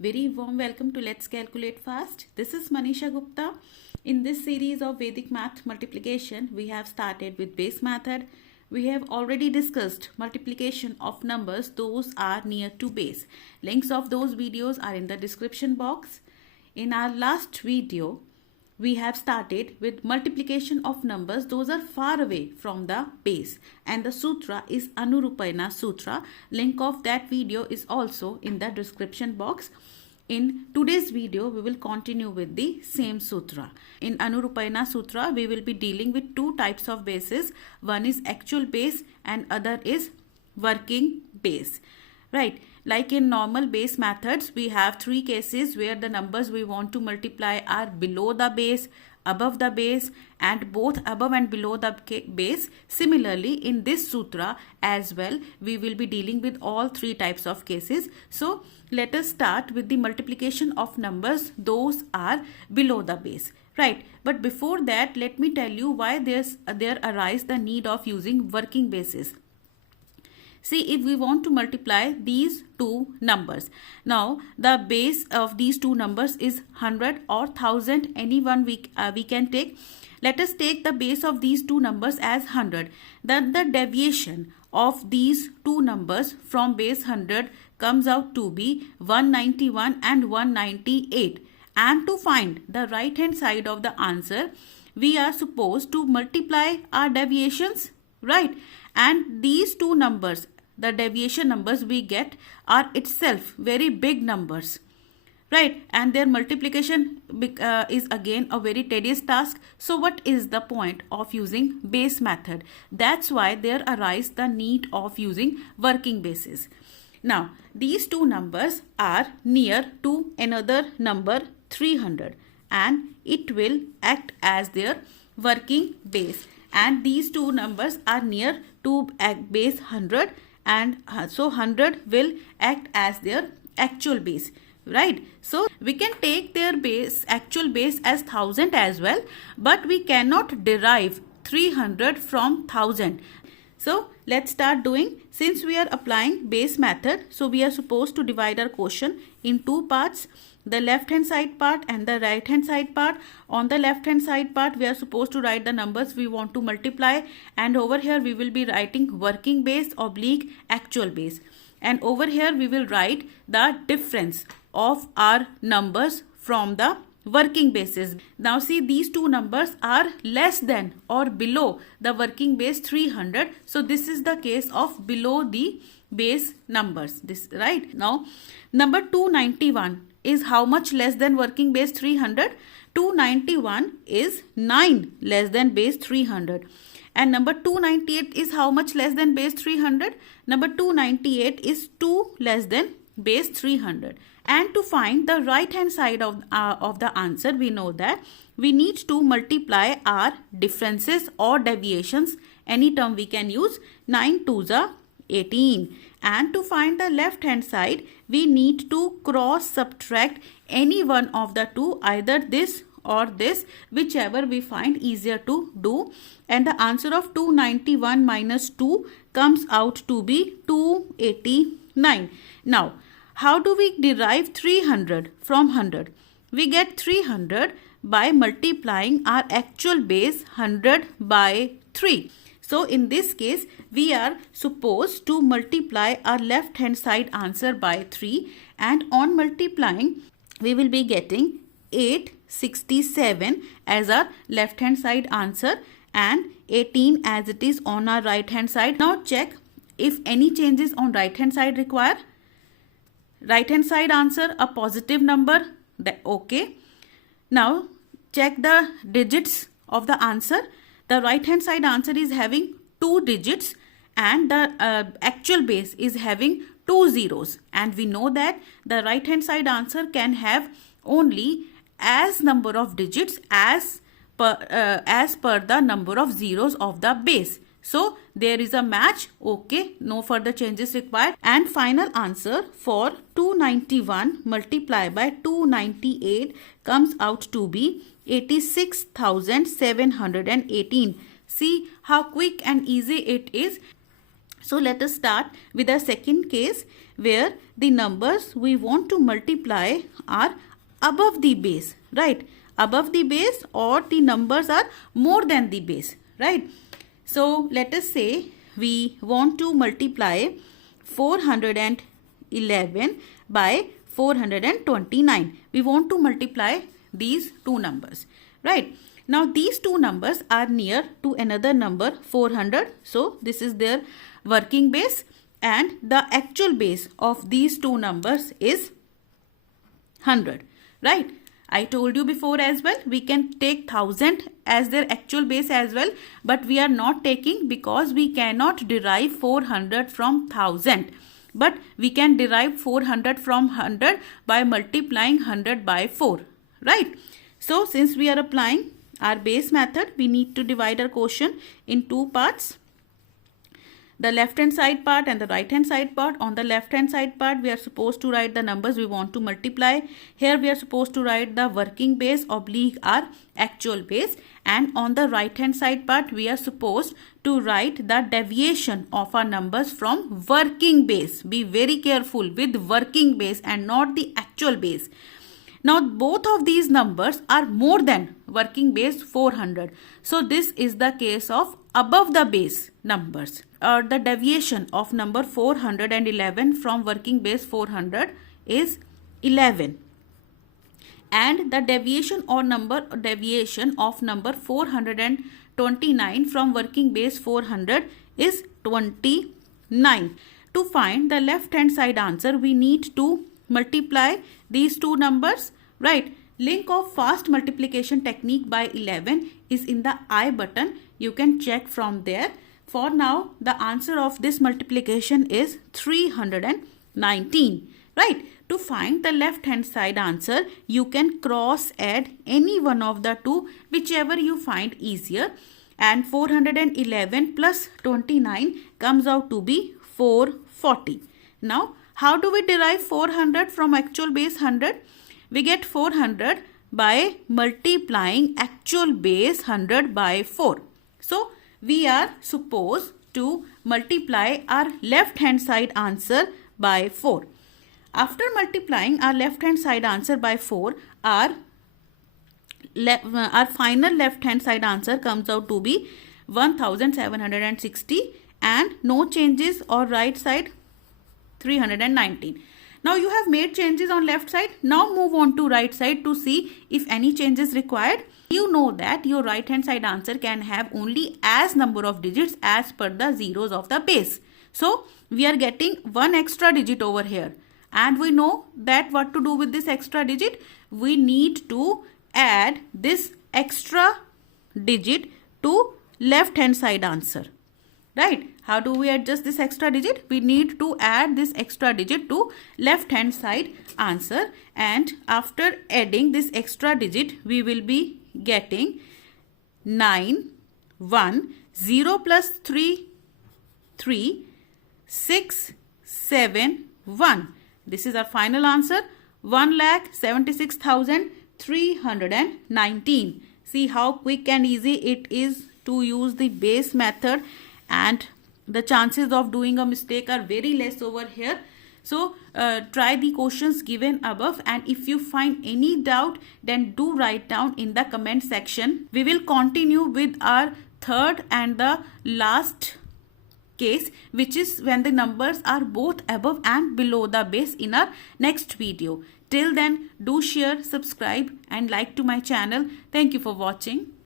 Very warm welcome to Let's Calculate Fast. This is Manisha Gupta. In this series of Vedic math multiplication, we have started with base method. We have already discussed multiplication of numbers, those are near to base. Links of those videos are in the description box. In our last video, we have started with multiplication of numbers, those are far away from the base, and the sutra is Anurupyana Sutra. Link of that video is also in the description box. In today's video, we will continue with the same sutra. In Anurupyana Sutra, we will be dealing with two types of bases. One is actual base and other is working base. Right, like in normal base methods, we have three cases where the numbers we want to multiply are below the base, above the base, and both above and below the base. Similarly, in this sutra as well, we will be dealing with all three types of cases. So let us start with the multiplication of numbers, those are below the base. Right, but before that, let me tell you why there arises the need of using working bases. See, if we want to multiply these two numbers, now the base of these two numbers is 100 or 1000, any one we can take. Let us take the base of these two numbers as 100. Then the deviation of these two numbers from base 100 comes out to be 191 and 198. And to find the right hand side of the answer, we are supposed to multiply our deviations, right? And these two numbers, the deviation numbers we get, are itself very big numbers, right? And their multiplication is again a very tedious task. So what is the point of using base method? That's why there arises the need of using working bases. Now, these two numbers are near to another number 300 and it will act as their working base. And these two numbers are near to base 100, and so 100 will act as their actual base, right? So we can take their base, actual base, as 1000 as well, but we cannot derive 300 from 1000. So let's start doing. Since we are applying base method, so we are supposed to divide our quotient in two parts, the left hand side part and the right hand side part. On the left hand side part, we are supposed to write the numbers we want to multiply, and over here we will be writing working base oblique actual base, and over here we will write the difference of our numbers from the working bases. Now see, these two numbers are less than or below the working base 300. So this is the case of below the base numbers, this, right? Now number 291 is how much less than working base 300? 291 is 9 less than base 300. And number 298 is how much less than base 300? Number 298 is 2 less than base 300. And to find the right hand side of the answer, we know that we need to multiply our differences or deviations. Any term we can use. 9 2s are 18. And to find the left hand side, we need to cross subtract any one of the two, either this or this, whichever we find easier to do. And the answer of 291 minus 2 comes out to be 289. Now, how do we derive 300 from 100? We get 300 by multiplying our actual base 100 by 3. So in this case, we are supposed to multiply our left hand side answer by 3, and on multiplying, we will be getting 867 as our left hand side answer and 18 as it is on our right hand side. Now check if any changes on right hand side require. Right hand side answer a positive number, okay. Now check the digits of the answer. The right hand side answer is having 2 digits and the actual base is having 2 zeros, and we know that the right hand side answer can have only as number of digits as per the number of zeros of the base. So there is a match, okay, no further changes required. And final answer for 291 multiplied by 298 comes out to be 86,718. See how quick and easy it is. So let us start with our second case where the numbers we want to multiply are above the base, right? Above the base, or the numbers are more than the base, right? So let us say we want to multiply 411 by 429. We want to multiply these two numbers, right? Now these two numbers are near to another number 400. So this is their working base, and the actual base of these two numbers is 100, right? I told you before as well, we can take 1000 as their actual base as well, but we are not taking because we cannot derive 400 from 1000. But we can derive 400 from 100 by multiplying 100 by 4, right? So since we are applying our base method, we need to divide our quotient in two parts. The left hand side part and the right hand side part. On the left hand side part, we are supposed to write the numbers we want to multiply. Here we are supposed to write the working base oblique our actual base. And on the right hand side part, we are supposed to write the deviation of our numbers from working base. Be very careful with working base and not the actual base. Now both of these numbers are more than working base 400. So this is the case of above the base numbers. The deviation of number 411 from working base 400 is 11. And the deviation of number 429 from working base 400 is 29. To find the left hand side answer, we need to multiply these two numbers, right? Link of fast multiplication technique by 11 is in the I button. You can check from there. For now, the answer of this multiplication is 319, right? To find the left hand side answer, you can cross add any one of the two, whichever you find easier. And 411 plus 29 comes out to be 440. Now, how do we derive 400 from actual base 100? We get 400 by multiplying actual base 100 by 4. So, we are supposed to multiply our left hand side answer by 4. After multiplying our left hand side answer by 4, our final left hand side answer comes out to be 1760, and no changes, or right side 319. Now you have made changes on left side. Now move on to right side to see if any changes required. You know that your right hand side answer can have only as number of digits as per the zeros of the base. So we are getting one extra digit over here. And we know that what to do with this extra digit. We need to add this extra digit to left hand side answer. Right? How do we adjust this extra digit? We need to add this extra digit to left hand side answer. And after adding this extra digit, we will be getting 9, 1, 0 plus 3, 3, 6, 7, 1. This is our final answer, 1,76,319. See how quick and easy it is to use the base method, and the chances of doing a mistake are very less over here. So try the questions given above, and if you find any doubt, then do write down in the comment section. We will continue with our third and the last case, which is when the numbers are both above and below the base, in our next video. Till then, do share, subscribe and like to my channel. Thank you for watching.